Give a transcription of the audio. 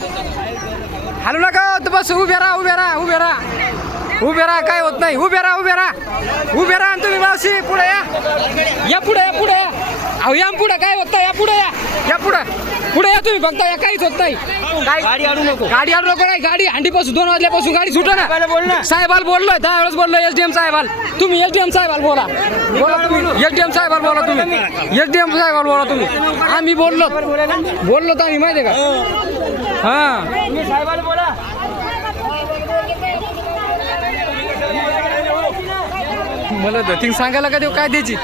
हलू नका तर बस उभे राहा उभे राहा उभे राहा उभे राहा काय होत नाही उभे राहा उभे राहा उभे राहा तुम्ही मावशी पुढे या पुढे या पुढे या अहो या पुढे काय होत नाही या पुढे या पुढे या तुम्ही बघता या काहीच होत नाही गाडी आडू नको नाही गाडी हंडीपासून 2 वाजल्यापासून गाडी सुटा ना साहेबाला बोललोय 10 वेळेस बोललोय एसडीएम साहेबाला तुम्ही एसडीएम साहेबाला बोला तुम्ही एसडीएम साहेबाला बोला तुम्ही एसडीएम साहेबाला बोला तुम्ही आम्ही बोललो तर आम्ही माहिती आहे का हां साहेबाला बोला मला धतिंग सांगायला का देऊ काय द्यायची